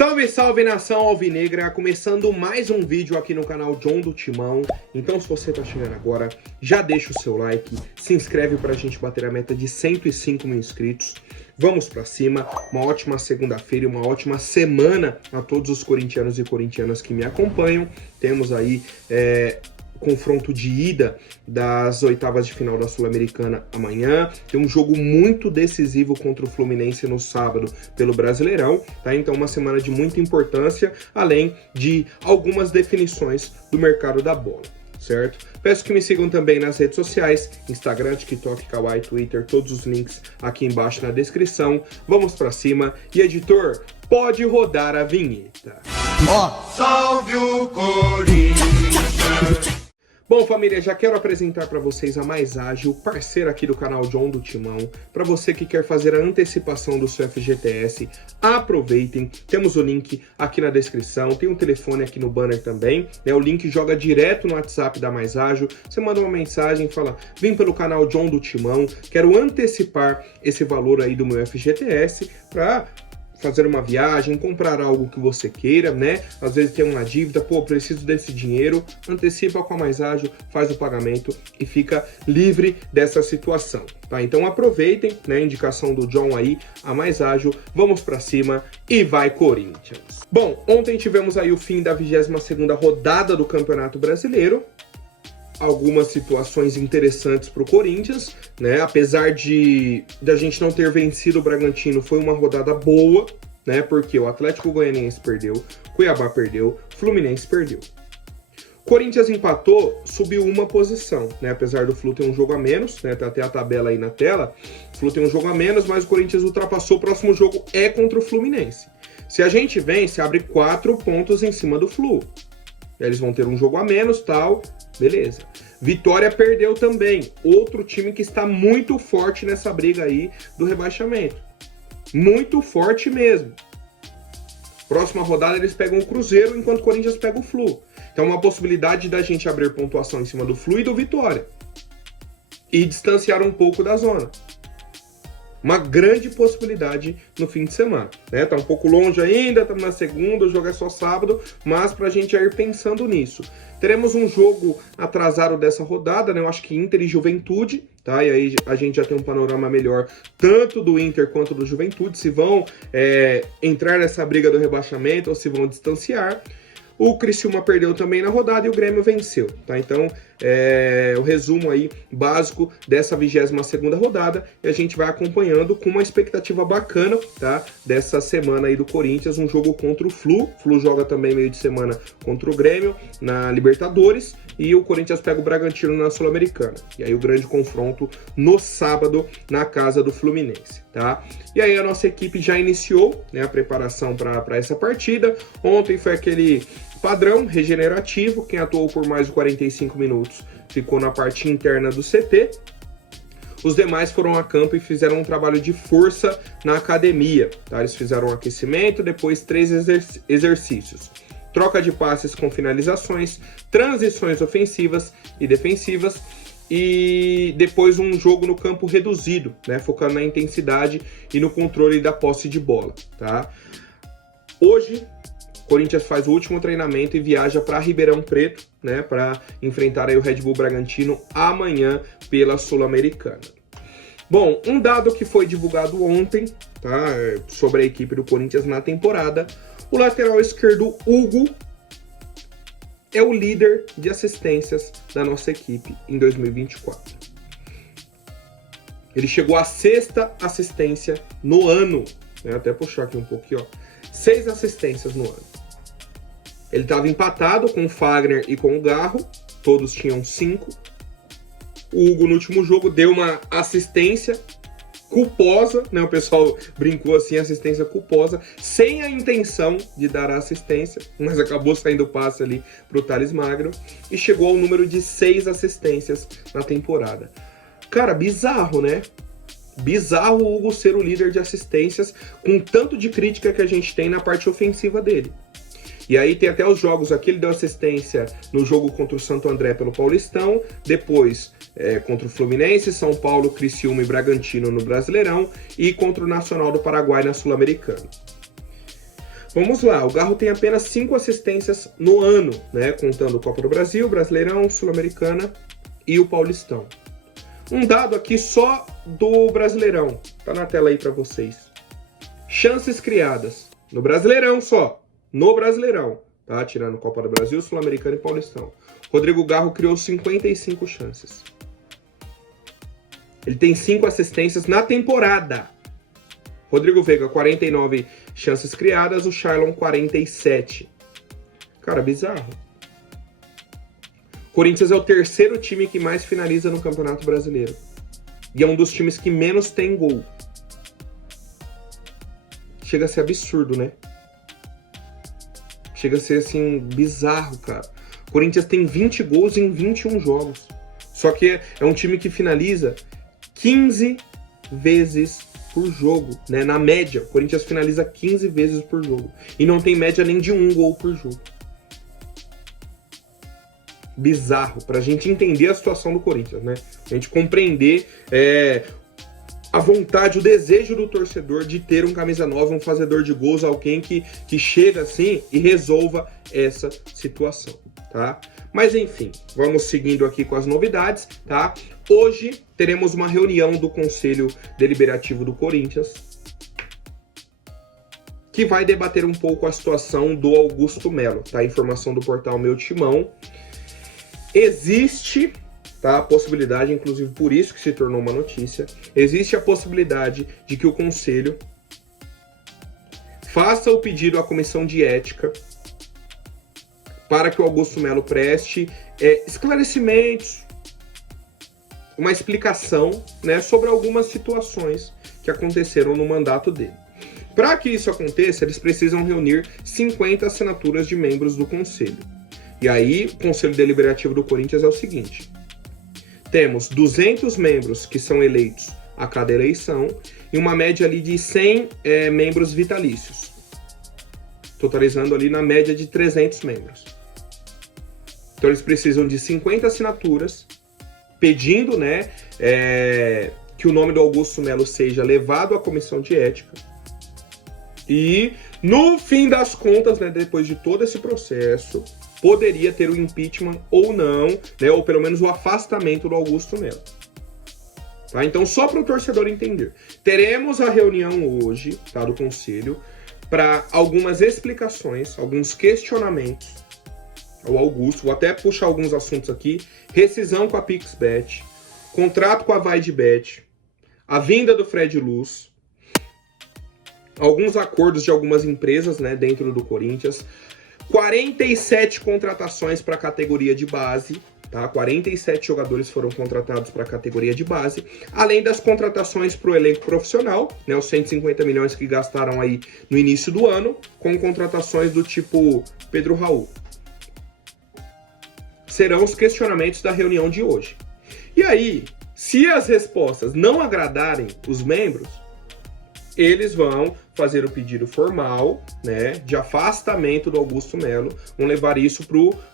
Salve, salve nação alvinegra, começando mais um vídeo aqui no canal John do Timão. Então se você tá chegando agora, já deixa o seu like, se inscreve pra gente bater a meta de 105 mil inscritos. Vamos pra cima, uma ótima segunda-feira e uma ótima semana a todos os corintianos e corintianas que me acompanham. Temos aí confronto de ida das oitavas de final da Sul-Americana amanhã. Tem um jogo muito decisivo contra o Fluminense no sábado pelo Brasileirão, tá? Então uma semana de muita importância, além de algumas definições do mercado da bola, certo? Peço que me sigam também nas redes sociais, Instagram, TikTok, Kawaii, Twitter, todos os links aqui embaixo na descrição. Vamos pra cima e, editor, pode rodar a vinheta. Salve o Corinthians! Bom, família, já quero apresentar para vocês a Mais Ágil, parceira aqui do canal John do Timão. Para você que quer fazer a antecipação do seu FGTS, aproveitem. Temos o link aqui na descrição, tem um telefone aqui no banner também, né? O link joga direto no WhatsApp da Mais Ágil. Você manda uma mensagem, fala: vim pelo canal John do Timão, quero antecipar esse valor aí do meu FGTS para fazer uma viagem, comprar algo que você queira, né? Às vezes tem uma dívida, pô, preciso desse dinheiro, antecipa com a Mais Ágil, faz o pagamento e fica livre dessa situação, tá? Então aproveitem, né, indicação do John aí, a Mais Ágil, vamos pra cima e vai Corinthians! Bom, ontem tivemos aí o fim da 22ª rodada do Campeonato Brasileiro. Algumas situações interessantes para o Corinthians, né? Apesar de a gente não ter vencido o Bragantino, foi uma rodada boa, né? Porque o Atlético Goianiense perdeu, Cuiabá perdeu, Fluminense perdeu. Corinthians empatou, subiu uma posição, né? Apesar do Flu ter um jogo a menos, né? Tá até a tabela aí na tela. O Flu tem um jogo a menos, mas o Corinthians ultrapassou. O próximo jogo é contra o Fluminense. Se a gente vence, abre 4 pontos em cima do Flu. Eles vão ter um jogo a menos, tal, beleza. Vitória perdeu também, outro time que está muito forte nessa briga aí do rebaixamento. Muito forte mesmo. Próxima rodada eles pegam o Cruzeiro, enquanto o Corinthians pega o Flu. Então uma possibilidade da gente abrir pontuação em cima do Flu e do Vitória. E distanciar um pouco da zona. Uma grande possibilidade no fim de semana, né? Tá um pouco longe ainda, estamos na segunda, o jogo é só sábado, mas pra gente já ir pensando nisso. Teremos um jogo atrasado dessa rodada, né? Eu acho que Inter e Juventude, tá? E aí a gente já tem um panorama melhor, tanto do Inter quanto do Juventude, se vão entrar nessa briga do rebaixamento ou se vão distanciar. O Criciúma perdeu também na rodada e o Grêmio venceu, tá? Então, o resumo aí básico dessa 22ª rodada, e a gente vai acompanhando com uma expectativa bacana, tá? Dessa semana aí do Corinthians, um jogo contra o Flu. O Flu joga também meio de semana contra o Grêmio na Libertadores, e o Corinthians pega o Bragantino na Sul-Americana. E aí o grande confronto no sábado na casa do Fluminense, tá? E aí a nossa equipe já iniciou, né, a preparação para essa partida. Ontem foi aquele padrão regenerativo, quem atuou por mais de 45 minutos ficou na parte interna do CT. Os demais foram a campo e fizeram um trabalho de força na academia, tá? Eles fizeram um aquecimento, depois 3 exercícios. Troca de passes com finalizações, transições ofensivas e defensivas, e depois um jogo no campo reduzido, né? Focando na intensidade e no controle da posse de bola, tá? Hoje, Corinthians faz o último treinamento e viaja para Ribeirão Preto, né, para enfrentar aí o Red Bull Bragantino amanhã pela Sul-Americana. Bom, um dado que foi divulgado ontem, tá, sobre a equipe do Corinthians na temporada: o lateral esquerdo Hugo é o líder de assistências da nossa equipe em 2024. Ele chegou à 6ª assistência no ano, né, até puxar aqui um pouquinho, ó, 6 assistências no ano. Ele estava empatado com o Fagner e com o Garro, todos tinham 5. O Hugo no último jogo deu uma assistência culposa, né? O pessoal brincou assim, assistência culposa, sem a intenção de dar a assistência, mas acabou saindo o passe ali pro Thales Magno e chegou ao número de 6 assistências na temporada. Cara, bizarro, né? Bizarro o Hugo ser o líder de assistências, com tanto de crítica que a gente tem na parte ofensiva dele. E aí tem até os jogos aqui, ele deu assistência no jogo contra o Santo André pelo Paulistão, depois contra o Fluminense, São Paulo, Criciúma e Bragantino no Brasileirão, e contra o Nacional do Paraguai na Sul-Americana. Vamos lá, o Garro tem apenas 5 assistências no ano, né? Contando o Copa do Brasil, Brasileirão, Sul-Americana e o Paulistão. Um dado aqui só do Brasileirão, tá na tela aí para vocês. Chances criadas, no Brasileirão só, no Brasileirão, tá? Tirando Copa do Brasil, Sul-Americana e Paulistão. Rodrigo Garro criou 55 chances. Ele tem 5 assistências na temporada. Rodrigo Veiga, 49 chances criadas, o Shailon 47. Cara, bizarro. Corinthians é o terceiro time que mais finaliza no Campeonato Brasileiro. E é um dos times que menos tem gol. Chega a ser absurdo, né? Chega a ser, assim, bizarro, cara. O Corinthians tem 20 gols em 21 jogos. Só que é um time que finaliza 15 vezes por jogo, né? Na média, o Corinthians finaliza 15 vezes por jogo. E não tem média nem de 1 gol por jogo. Bizarro, pra gente entender a situação do Corinthians, né? A gente compreender a vontade, o desejo do torcedor de ter um camisa 9, um fazedor de gols, alguém que chega assim e resolva essa situação, tá? Mas enfim, vamos seguindo aqui com as novidades, tá? Hoje teremos uma reunião do Conselho Deliberativo do Corinthians que vai debater um pouco a situação do Augusto Melo, tá? Informação do portal Meu Timão. Existe, tá, a possibilidade, inclusive por isso que se tornou uma notícia, existe a possibilidade de que o Conselho faça o pedido à Comissão de Ética para que o Augusto Melo preste esclarecimentos, uma explicação, né, sobre algumas situações que aconteceram no mandato dele. Para que isso aconteça, eles precisam reunir 50 assinaturas de membros do Conselho. E aí, o Conselho Deliberativo do Corinthians é o seguinte: temos 200 membros que são eleitos a cada eleição e uma média ali de 100 membros vitalícios, totalizando ali na média de 300 membros. Então eles precisam de 50 assinaturas pedindo, né, que o nome do Augusto Melo seja levado à Comissão de Ética. E no fim das contas, né, depois de todo esse processo, poderia ter o impeachment ou não, né, ou pelo menos o afastamento do Augusto Melo. Tá? Então, só para o torcedor entender, teremos a reunião hoje, tá, do Conselho para algumas explicações, alguns questionamentos ao Augusto. Vou até puxar alguns assuntos aqui: rescisão com a PixBet, contrato com a VideBet, a vinda do Fred Luz, alguns acordos de algumas empresas, né, dentro do Corinthians, 47 contratações para a categoria de base, tá? 47 jogadores foram contratados para a categoria de base, além das contratações para o elenco profissional, né, os 150 milhões que gastaram aí no início do ano, com contratações do tipo Pedro Raul. Serão os questionamentos da reunião de hoje. E aí, se as respostas não agradarem os membros, eles vão fazer o pedido formal, né, de afastamento do Augusto Melo, vão levar isso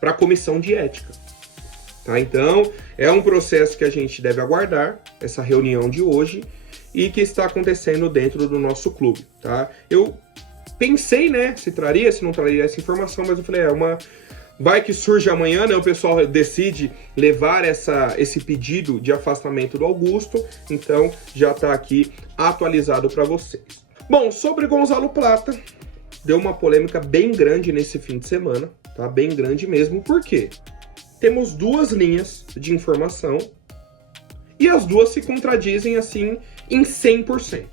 para a Comissão de Ética. Tá? Então, é um processo que a gente deve aguardar, essa reunião de hoje, e que está acontecendo dentro do nosso clube. Tá? Eu pensei, né, se traria, se não traria essa informação, mas eu falei, vai que surge amanhã, né? O pessoal decide levar esse pedido de afastamento do Augusto, então já está aqui atualizado para vocês. Bom, sobre Gonzalo Plata, deu uma polêmica bem grande nesse fim de semana, tá? Bem grande mesmo, por quê? Temos duas linhas de informação e as duas se contradizem assim em 100%.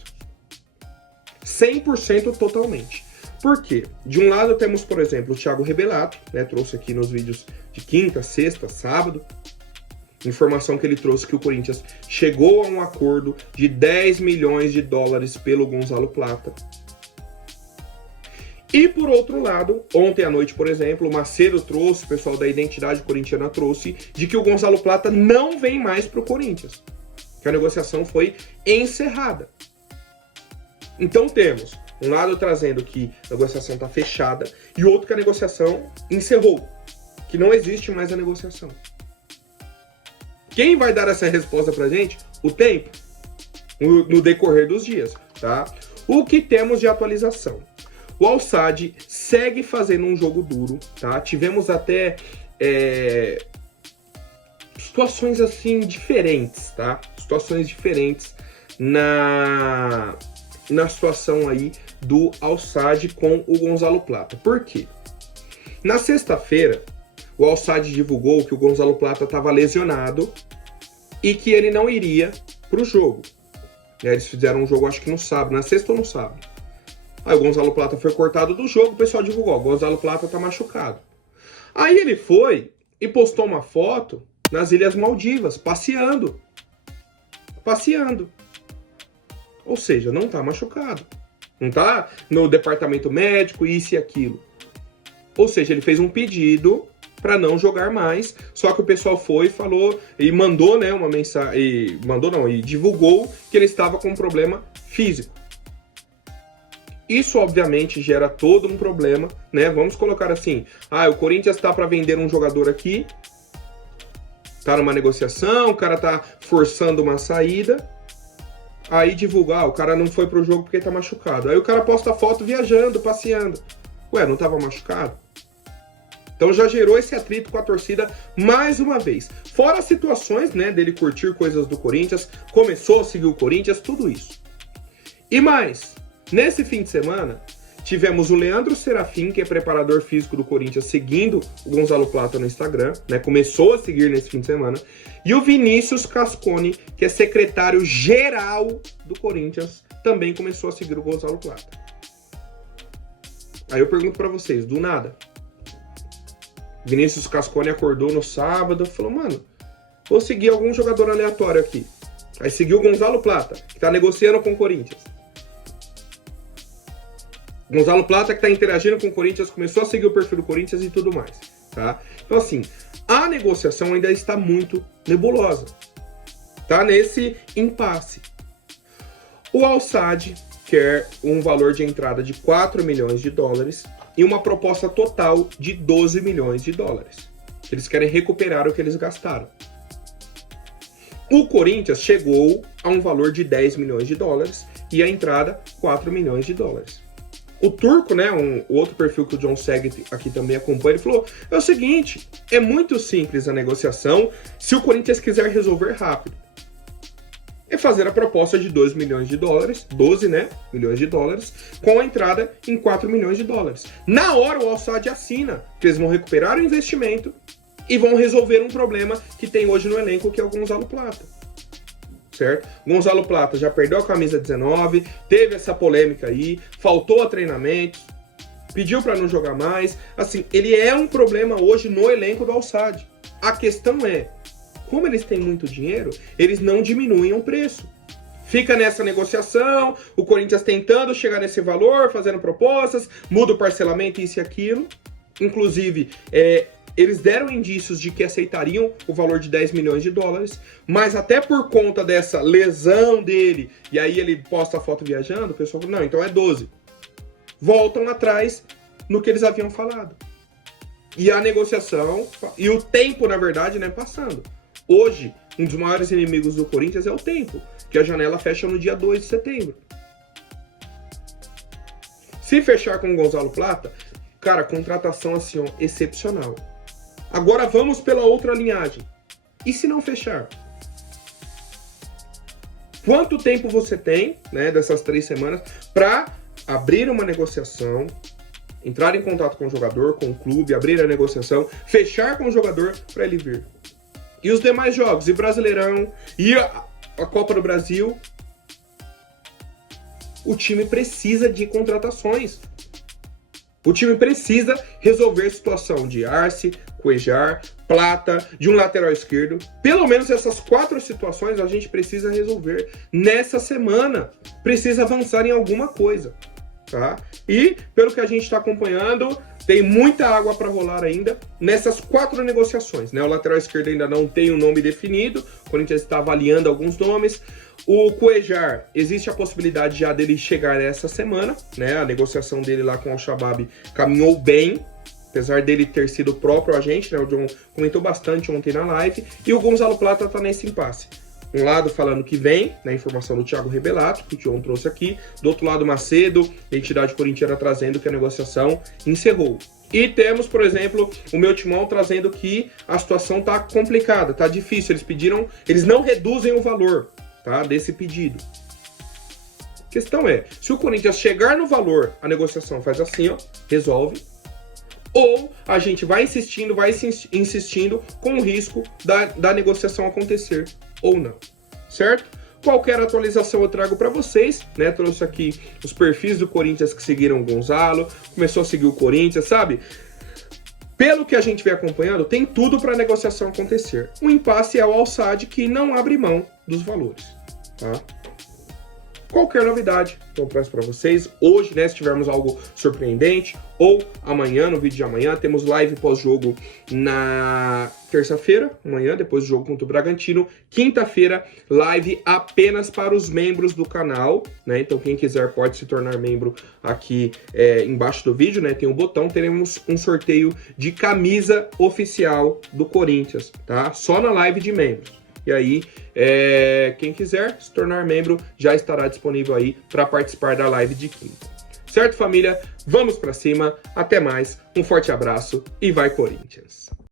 100% totalmente. Por quê? De um lado temos, por exemplo, o Thiago Rebelato, né, trouxe aqui nos vídeos de quinta, sexta, sábado, informação que ele trouxe que o Corinthians chegou a um acordo de 10 milhões de dólares pelo Gonzalo Plata. E por outro lado, ontem à noite, por exemplo, o Macedo trouxe, o pessoal da Identidade Corintiana trouxe, de que o Gonzalo Plata não vem mais para o Corinthians, que a negociação foi encerrada. Então temos um lado trazendo que a negociação está fechada e outro que a negociação encerrou, que não existe mais a negociação. Quem vai dar essa resposta pra gente? O tempo, no decorrer dos dias, tá? O que temos de atualização? O Al-Sadd segue fazendo um jogo duro, tá? Tivemos até situações assim diferentes, tá? Situações diferentes na situação aí do Al-Sadd com o Gonzalo Plata. Por quê? Na sexta-feira, o Al-Sadd divulgou que o Gonzalo Plata estava lesionado e que ele não iria para o jogo. Eles fizeram um jogo, acho que no sábado, na sexta ou no sábado. Aí o Gonzalo Plata foi cortado do jogo, o pessoal divulgou, o Gonzalo Plata tá machucado. Aí ele foi e postou uma foto nas Ilhas Maldivas, passeando. Passeando. Ou seja, não tá machucado. Não tá no departamento médico, isso e aquilo. Ou seja, ele fez um pedido para não jogar mais, só que o pessoal foi e falou, e mandou, né, uma mensagem, e divulgou que ele estava com um problema físico. Isso, obviamente, gera todo um problema, né? Vamos colocar assim, o Corinthians está para vender um jogador aqui, tá numa negociação, o cara tá forçando uma saída, aí divulgar, o cara não foi pro jogo porque tá machucado. Aí o cara posta foto viajando, passeando. Ué, não tava machucado? Então já gerou esse atrito com a torcida mais uma vez. Fora as situações, né, dele curtir coisas do Corinthians, começou a seguir o Corinthians, tudo isso. E mais, nesse fim de semana, tivemos o Leandro Serafim, que é preparador físico do Corinthians, seguindo o Gonzalo Plata no Instagram, né, começou a seguir nesse fim de semana, e o Vinícius Cascone, que é secretário-geral do Corinthians, também começou a seguir o Gonzalo Plata. Aí eu pergunto pra vocês, do nada, Vinícius Cascone acordou no sábado e falou, mano, vou seguir algum jogador aleatório aqui. Aí seguiu o Gonzalo Plata, que tá negociando com o Corinthians. Gonzalo Plata, que tá interagindo com o Corinthians, começou a seguir o perfil do Corinthians e tudo mais, tá? Então assim, a negociação ainda está muito nebulosa. Tá nesse impasse. O Al-Sadd quer um valor de entrada de 4 milhões de dólares e uma proposta total de 12 milhões de dólares. Eles querem recuperar o que eles gastaram. O Corinthians chegou a um valor de 10 milhões de dólares e a entrada 4 milhões de dólares. O Turco, né, o outro perfil que o John segue aqui também acompanha, ele falou, é o seguinte, é muito simples a negociação se o Corinthians quiser resolver rápido. É fazer a proposta de 2 milhões de dólares, 12, né, milhões de dólares, com a entrada em 4 milhões de dólares. Na hora o Al-Sadd assina, que eles vão recuperar o investimento e vão resolver um problema que tem hoje no elenco, que é o Gonzalo Plata. Certo? Gonzalo Plata já perdeu a camisa 19, teve essa polêmica aí, faltou a treinamentos, pediu para não jogar mais. Assim, ele é um problema hoje no elenco do Al-Sadd. A questão é, como eles têm muito dinheiro, eles não diminuem o preço. Fica nessa negociação, o Corinthians tentando chegar nesse valor, fazendo propostas, muda o parcelamento, isso e aquilo. Inclusive, eles deram indícios de que aceitariam o valor de 10 milhões de dólares, mas até por conta dessa lesão dele, e aí ele posta a foto viajando, o pessoal falou, não, então é 12. Voltam atrás no que eles haviam falado. E a negociação, e o tempo, na verdade, né, passando. Hoje, um dos maiores inimigos do Corinthians é o tempo, que a janela fecha no dia 2 de setembro. Se fechar com o Gonzalo Plata, cara, contratação assim, ó, excepcional. Agora vamos pela outra linhagem. E se não fechar? Quanto tempo você tem, né, dessas 3 semanas, para abrir uma negociação, entrar em contato com o jogador, com o clube, abrir a negociação, fechar com o jogador para ele vir? E os demais jogos, e Brasileirão, e a Copa do Brasil? O time precisa de contratações. O time precisa resolver a situação de Arce, Cuéllar, Plata, de um lateral esquerdo. Pelo menos essas 4 situações a gente precisa resolver nessa semana. Precisa avançar em alguma coisa, tá? E, pelo que a gente está acompanhando, tem muita água para rolar ainda nessas 4 negociações, né? O lateral esquerdo ainda não tem um nome definido, o Corinthians está avaliando alguns nomes. O Cuéllar, existe a possibilidade já dele chegar essa semana, né? A negociação dele lá com o Al-Shabaab caminhou bem, apesar dele ter sido o próprio agente, né? O John comentou bastante ontem na live. E o Gonzalo Plata tá nesse impasse. Um lado falando que vem, na informação do Thiago Rebelato, que o Tião trouxe aqui. Do outro lado, Macedo, entidade corintiana, trazendo que a negociação encerrou. E temos, por exemplo, o meu timão trazendo que a situação tá complicada, tá difícil. Eles não reduzem o valor, tá, desse pedido. A questão é, se o Corinthians chegar no valor, a negociação faz assim, ó, resolve. Ou a gente vai insistindo com o risco da negociação acontecer ou não, certo? Qualquer atualização eu trago para vocês, né? Trouxe aqui os perfis do Corinthians que seguiram o Gonzalo, começou a seguir o Corinthians, sabe? Pelo que a gente vem acompanhando, tem tudo para a negociação acontecer. O impasse é o Al-Sadd, que não abre mão dos valores, tá? Qualquer novidade eu traz para vocês. Hoje, né, se tivermos algo surpreendente, ou amanhã, no vídeo de amanhã, temos live pós-jogo na terça-feira, amanhã, depois do jogo contra o Bragantino. Quinta-feira, live apenas para os membros do canal, né? Então, quem quiser pode se tornar membro aqui embaixo do vídeo, né? Tem um botão, teremos um sorteio de camisa oficial do Corinthians, tá? Só na live de membros. E aí, quem quiser se tornar membro já estará disponível aí para participar da live de quinta. Certo, família? Vamos para cima. Até mais. Um forte abraço e vai Corinthians!